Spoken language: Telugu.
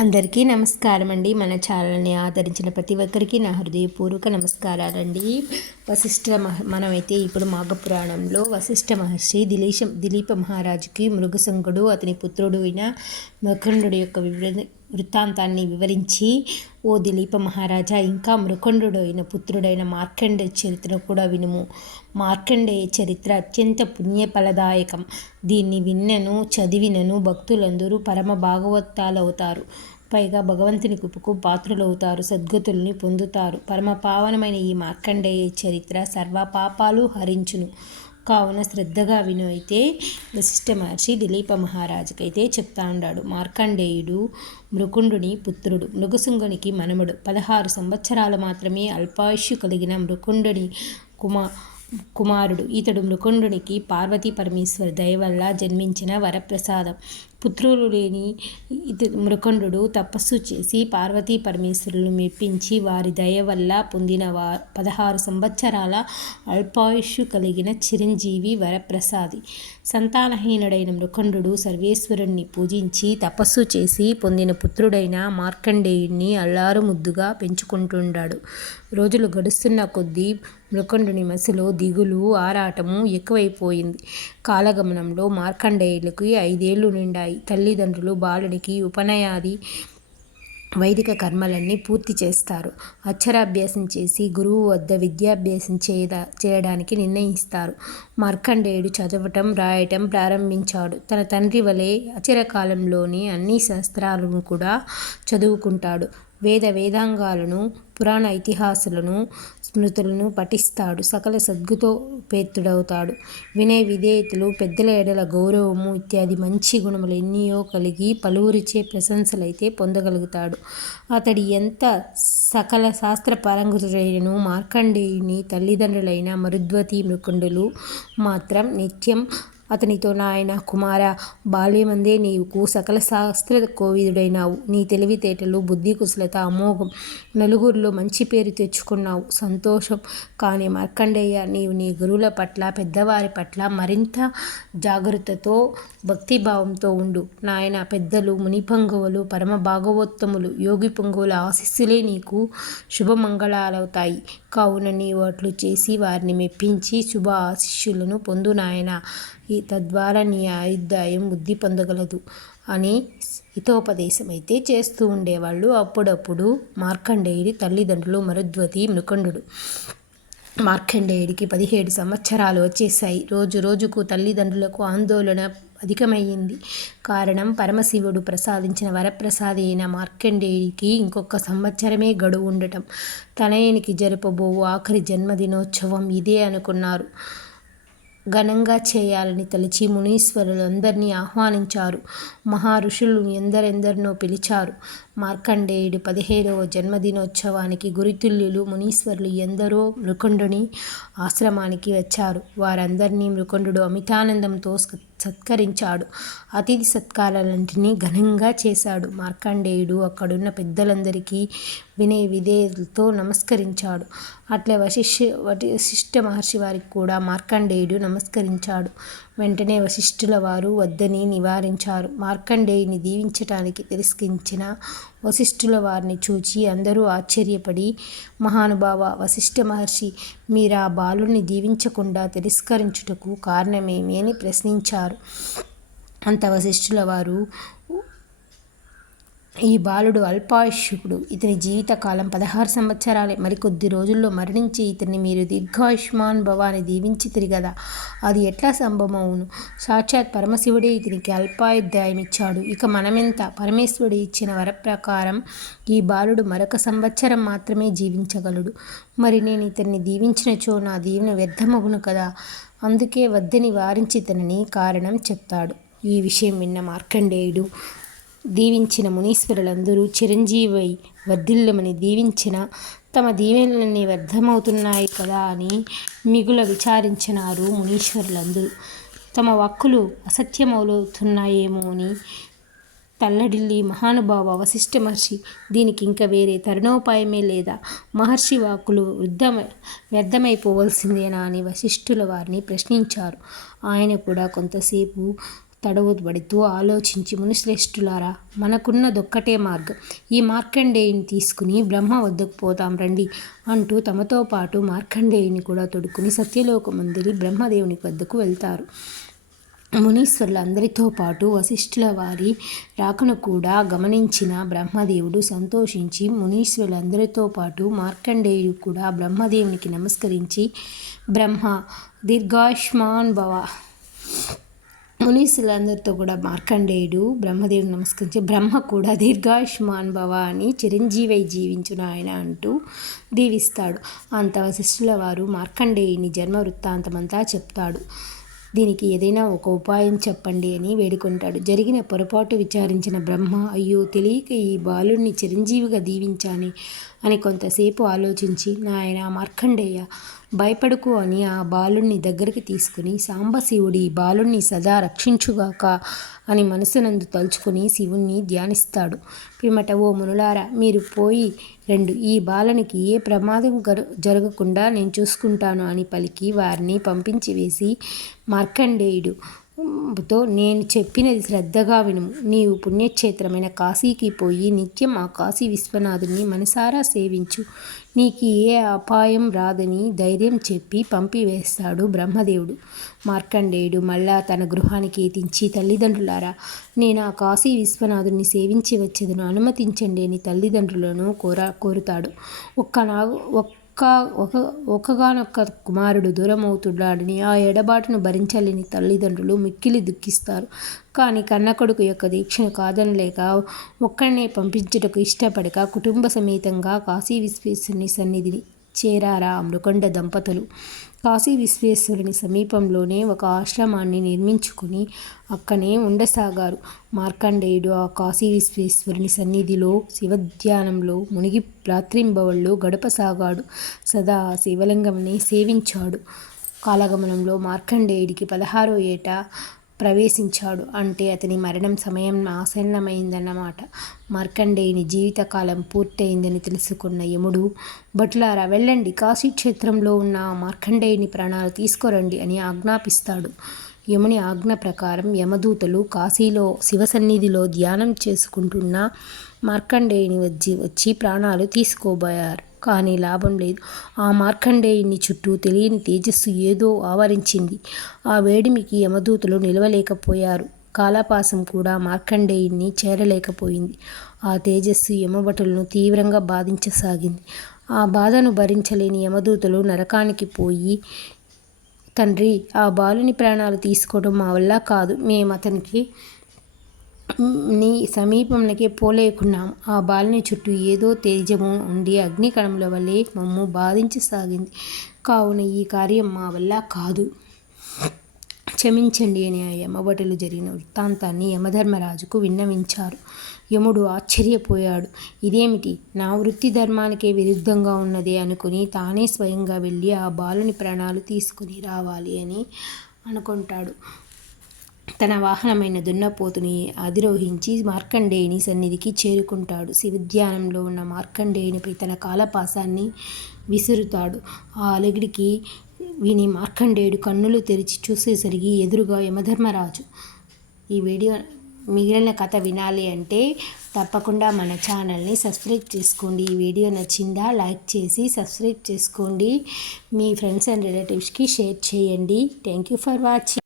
అందరికీ నమస్కారం అండి మన ఛానల్ని ఆదరించిన ప్రతి ఒక్కరికి నా హృదయపూర్వక నమస్కారాలండి. వశిష్ఠ మహ మనమైతే ఇప్పుడు మాఘపురాణంలో వశిష్ఠ మహర్షి దిలీశం దిలీప మహారాజుకి మృగశంకుడు అతని పుత్రుడు అయిన మఖండు యొక్క వివరణ వృత్తాంతాన్ని వివరించి ఓ దిలీప మహారాజా ఇంకా మృకండుడైన పుత్రుడైన మార్కండేయ చరిత్ర కూడా వినుము. మార్కండేయ చరిత్ర అత్యంత పుణ్యఫలదాయకం. దీన్ని విన్నను చదివినను భక్తులందరూ పరమ భాగవతాలవుతారు. పైగా భగవంతుని కృపకు పాత్రులవుతారు సద్గతుల్ని పొందుతారు. పరమ పావనమైన ఈ మార్కండేయ చరిత్ర సర్వ పాపాలు హరించును. కావున శ్రద్ధగా విను అయితే వశిష్ఠ మహర్షి దిలీప మహారాజుకైతే చెప్తా ఉన్నాడు. మార్కండేయుడు మృకుండుని పుత్రుడు మృగశుంగునికి మనముడు. పదహారు సంవత్సరాలు మాత్రమే అల్పాయుష్యు కలిగిన మృకుండుని కుమా కుమారుడు. ఇతడు మృకుండునికి పార్వతీ పరమేశ్వరి దయ వల్ల జన్మించిన వరప్రసాదం. పుత్రులు లేని ఇది మృకండు తపస్సు చేసి పార్వతీ పరమేశ్వరులను మెప్పించి వారి దయ వల్ల పొందిన వా పదహారు సంవత్సరాల అల్పాయుషు కలిగిన చిరంజీవి వరప్రసాది. సంతానహీనుడైన మృకండు సర్వేశ్వరుణ్ణి పూజించి తపస్సు చేసి పొందిన పుత్రుడైన మార్కండేయుణ్ణి అల్లారు ముద్దుగా పెంచుకుంటుండాడు. రోజులు గడుస్తున్న కొద్దీ మృకండుని మసిలో దిగులు ఆరాటము ఎక్కువైపోయింది. కాలగమనంలో మార్కండేయులకి ఐదేళ్ళు నిండాయి. ఉంటాయి. తల్లిదండ్రులు బాలుడికి ఉపనయాది వైదిక కర్మలన్నీ పూర్తి చేస్తారు. అక్షరాభ్యాసం చేసి గురువు వద్ద విద్యాభ్యాసం చేయదా చేయడానికి నిర్ణయిస్తారు. మార్కండేయుడు చదవటం రాయటం ప్రారంభించాడు. తన తండ్రి వలె అచిరకాలంలోని అన్ని శాస్త్రాలను కూడా చదువుకుంటాడు. వేద వేదాంగాలను పురాణ ఇతిహాసాలను స్మృతులను పఠిస్తాడు. సకల సద్గుతోపేతుడవుతాడు వినయ విధేయతలు పెద్దల ఎడల గౌరవము ఇత్యాది మంచి గుణములు ఎన్నో కలిగి పలువురిచే ప్రశంసలైతే పొందగలుగుతాడు. అతడి ఎంత సకల శాస్త్ర పారంగతుడైనను మార్కండేయుని తల్లిదండ్రులైన మరుద్వతి మృకుండులు మాత్రం నిత్యం అతనితో నాయన కుమార బాల్యమందే నీవు సకల శాస్త్ర కోవిదుడైనావు. నీ తెలివితేటలు బుద్ధి కుశలత అమోఘం నలుగురిలో మంచి పేరు తెచ్చుకున్నావు. సంతోషం కానీ మార్కండేయ నీవు నీ గురువుల పట్ల పెద్దవారి పట్ల మరింత జాగ్రత్తతో భక్తిభావంతో ఉండు. నాయన పెద్దలు మునిపంగువులు పరమ భాగవోత్తములు యోగి పొంగువుల ఆశీస్సులే నీకు శుభమంగళాలవుతాయి. కావున నీవు అట్లు చేసి వారిని మెప్పించి శుభ ఆశిష్యులను పొందు నాయన. ఈ తద్వారా నీ ఆయుర్దాయం వృద్ధి పొందగలదు అని హితోపదేశం అయితే చేస్తూ ఉండేవాళ్ళు. అప్పుడప్పుడు మార్కండేయుడి తల్లిదండ్రులు మరుద్వతి మృకండు మార్కండేయుడికి పదిహేడు సంవత్సరాలు వచ్చేసాయి రోజు రోజుకు తల్లిదండ్రులకు ఆందోళన అధికమయ్యింది కారణం పరమశివుడు ప్రసాదించిన వరప్రసాది అయిన మార్కండేయుడికి ఇంకొక సంవత్సరమే గడువు ఉండటం. తనయునికి జరుపబోవు ఆఖరి జన్మదినోత్సవం ఇదే అనుకున్నారు. ఘనంగా చేయాలని తలచి మునీశ్వరులందరినీ ఆహ్వానించారు. మహా ఋషులు ఎందరెందరినో పిలిచారు. మార్కండేయుడు పదిహేడవ జన్మదినోత్సవానికి గురుతుల్యులు మునీశ్వరులు ఎందరో మృకుండుని ఆశ్రమానికి వచ్చారు. వారందరినీ మృకుండు అమితానందంతో సత్కరించాడు. అతిథి సత్కారాలన్నింటినీ ఘనంగా చేశాడు. మార్కండేయుడు అక్కడున్న పెద్దలందరికీ వినయ విధేయులతో నమస్కరించాడు. అట్లే వశిష్ఠ వశిష్ఠ మహర్షి వారికి కూడా మార్కండేయుడు నమస్కరించాడు. వెంటనే వశిష్ఠుల వారు వద్దని నివారించారు. మార్కండేయుని దీవించటానికి తిరస్కరించిన వశిష్ఠుల వారిని చూచి అందరూ ఆశ్చర్యపడి మహానుభావ వశిష్ఠ మహర్షి మీరు ఆ బాలుని దీవించకుండా తిరస్కరించుటకు కారణమేమి? అని ప్రశ్నించారు. అంత వశిష్ఠుల వారు ఈ బాలుడు అల్పాయుష్యుడు. ఇతని జీవితకాలం పదహారు సంవత్సరాలే. మరికొద్ది రోజుల్లో మరణించి ఇతన్ని మీరు దీర్ఘాయుష్మాన్ భవాన్ని దీవించితిరి కదా అది ఎట్లా సంభవమును? సాక్షాత్ పరమశివుడే ఇతనికి అల్పాయుధ్యాయం ఇచ్చాడు ఇక మనమెంత? పరమేశ్వరుడు ఇచ్చిన వరప్రకారం ఈ బాలుడు మరొక సంవత్సరం మాత్రమే జీవించగలడు. మరి నేను ఇతన్ని దీవించినచో నా దీవెన వ్యర్థమగును కదా? అందుకే వద్దని వారించి తనని కారణం చెప్తాడు. ఈ విషయం విన్న మార్కండేయుడు దీవించిన మునీశ్వరులందరూ చిరంజీవై వర్ధిల్లమని దీవించిన తమ దీవెనలన్నీ వ్యర్థమవుతున్నాయి కదా అని మిగుల విచారించినారు మునీశ్వరులందరూ. తమ వాక్కులు అసత్యమవుతున్నాయేమో అని తల్లడిల్లి మహానుభావ వశిష్ఠ మహర్షి దీనికి ఇంకా వేరే తరుణోపాయమే లేదా. మహర్షి వాక్కులు వృద్ధమ వ్యర్థమైపోవలసిందేనా అని వశిష్ఠుల వారిని ప్రశ్నించారు. ఆయన కూడా కొంతసేపు తడవుబడుతూ ఆలోచించి మునిశ్రేష్ఠులారా మనకున్నదొక్కటే మార్గం. ఈ మార్కండేయుని తీసుకుని బ్రహ్మ వద్దకు పోతాం రండి అంటూ తమతో పాటు మార్కండేయుని కూడా తొడుక్కుని సత్యలోకమందిరి బ్రహ్మదేవుని వద్దకు వెళ్తారు. మునీశ్వరులందరితో పాటు వశిష్ఠుల వారి రాకను కూడా గమనించిన బ్రహ్మదేవుడు సంతోషించి మునీశ్వరులందరితో పాటు మార్కండేయుడు కూడా బ్రహ్మదేవునికి నమస్కరించి బ్రహ్మ దీర్ఘాయుష్మాన్ భవ మునీసులందరితో కూడా మార్కండేయుడు బ్రహ్మదేవుని నమస్కరించి బ్రహ్మ కూడా దీర్ఘాయుష్మాన్ భవ అని చిరంజీవై జీవించిన ఆయన అంటూ దీవిస్తాడు. అంత వశిష్ఠుల వారు మార్కండేయుని జన్మ వృత్తాంతమంతా చెప్తాడు. దీనికి ఏదైనా ఒక ఉపాయం చెప్పండి అని వేడుకుంటాడు. జరిగిన పొరపాటు విచారించిన బ్రహ్మ అయ్యో తెలియక ఈ బాలుణ్ణి చిరంజీవిగా దీవించాని. అని కొంతసేపు ఆలోచించి నాయన మార్కండేయ భయపడుకు అని ఆ బాలుణ్ణి దగ్గరికి తీసుకుని సాంబశివుడి బాలుణ్ణి సదా రక్షించుగాక అని మనసునందు తలుచుకుని శివుణ్ణి ధ్యానిస్తాడు. పిమ్మట ఓ మునులారా మీరు పోయి రెండు. ఈ బాలనికి ఏ ప్రమాదం జరగకుండా నేను చూసుకుంటాను అని పలికి వారిని పంపించి వేసి మార్కండేయుడు తో నేను చెప్పినది శ్రద్ధగా వినుము నీవు పుణ్యక్షేత్రమైన కాశీకి పోయి నిత్యం ఆ కాశీ విశ్వనాథుని మనసారా సేవించు. నీకు ఏ అపాయం రాదని ధైర్యం చెప్పి పంపివేస్తాడు బ్రహ్మదేవుడు. మార్కండేయుడు మళ్ళా తన గృహానికి ఎతించి తల్లిదండ్రులారా నేను ఆ కాశీ విశ్వనాథుని సేవించి వచ్చేదను అనుమతించండి అని తల్లిదండ్రులను కోరా కోరుతాడు. ఒక్క నాగు ఒక్క ఒక ఒకగానొక్క కుమారుడు దూరమవుతున్నాడని ఆ ఎడబాటును భరించలేని తల్లిదండ్రులు మిక్కిలి దుఃఖిస్తారు. కానీ కన్న కొడుకు యొక్క దీక్షను కాదనలేక ఒక్కడినే పంపించుటకు ఇష్టపడక కుటుంబ సమేతంగా కాశీ విశ్వేశ్వరుని సన్నిధిని చేరారా అమృకొండ దంపతులు. కాశీ విశ్వేశ్వరుని సమీపంలోనే ఒక ఆశ్రమాన్ని నిర్మించుకుని అక్కనే ఉండసాగారు. మార్కండేయుడు ఆ కాశీ విశ్వేశ్వరుని సన్నిధిలో శివధ్యానంలో మునిగి రాత్రింబవళ్ళు గడపసాగాడు. సదా శివలింగంని సేవించాడు. కాలగమనంలో మార్కండేయుడికి పదహారో ఏట ప్రవేశించాడు. అంటే అతని మరణం సమయం ఆసన్నమైందన్నమాట. మార్కండేయుని జీవితకాలం పూర్తయిందని తెలుసుకున్న యముడు భట్లారా వెళ్ళండి. కాశీక్షేత్రంలో ఉన్న మార్కండేయుని ప్రాణాలు తీసుకురండి అని ఆజ్ఞాపిస్తాడు. యముని ఆజ్ఞ ప్రకారం యమదూతలు కాశీలో శివసన్నిధిలో ధ్యానం చేసుకుంటున్న మార్కండేయుని వచ్చి వచ్చి ప్రాణాలు తీసుకోబోయారు. కానీ లాభం లేదు. ఆ మార్కండేయుని చుట్టూ తెలియని తేజస్సు ఏదో ఆవరించింది. ఆ వేడిమికి యమదూతలు నిలవలేకపోయారు. కాలపాసం కూడా మార్కండేయుణ్ణి చేరలేకపోయింది. ఆ తేజస్సు యమభటులను తీవ్రంగా బాధించసాగింది. ఆ బాధను భరించలేని యమదూతలు నరకానికి పోయి తండ్రి ఆ బాలుని ప్రాణాలు తీసుకోవడం మా వల్ల కాదు. మేము అతనికి నీ సమీపంలోకి పోలేకున్నాం. ఆ బాలుని చుట్టూ ఏదో తేజము ఉండి అగ్నికణముల వలె మమ్ము బాధించసాగింది. కావున ఈ కార్యం మా వల్ల కాదు. క్షమించండి అని ఆ యమబటలు జరిగిన వృత్తాంతాన్ని యమధర్మరాజుకు విన్నవించారు. యముడు ఆశ్చర్యపోయాడు. ఇదేమిటి? నా వృత్తి ధర్మానికే విరుద్ధంగా ఉన్నదే అనుకుని తానే స్వయంగా వెళ్ళి ఆ బాలుని ప్రాణాలు తీసుకుని రావాలి అని అనుకుంటాడు. తన వాహనమైన దున్నపోతుని అధిరోహించి మార్కండేయుని సన్నిధికి చేరుకుంటాడు. శివధ్యానంలో ఉన్న మార్కండేయునిపై తన కాలపాసాన్ని విసురుతాడు. ఆ అలగిడికి విని మార్కండేయుడు కన్నులు తెరిచి చూసేసరికి ఎదురుగా యమధర్మరాజు ఈ వీడియో మిగిలిన కథ వినాలి అంటే తప్పకుండా మన ఛానల్ని సబ్స్క్రైబ్ చేసుకోండి. ఈ వీడియో నచ్చిందా లైక్ చేసి సబ్స్క్రైబ్ చేసుకోండి. మీ ఫ్రెండ్స్ అండ్ రిలేటివ్స్కి షేర్ చేయండి. Thank you for watching.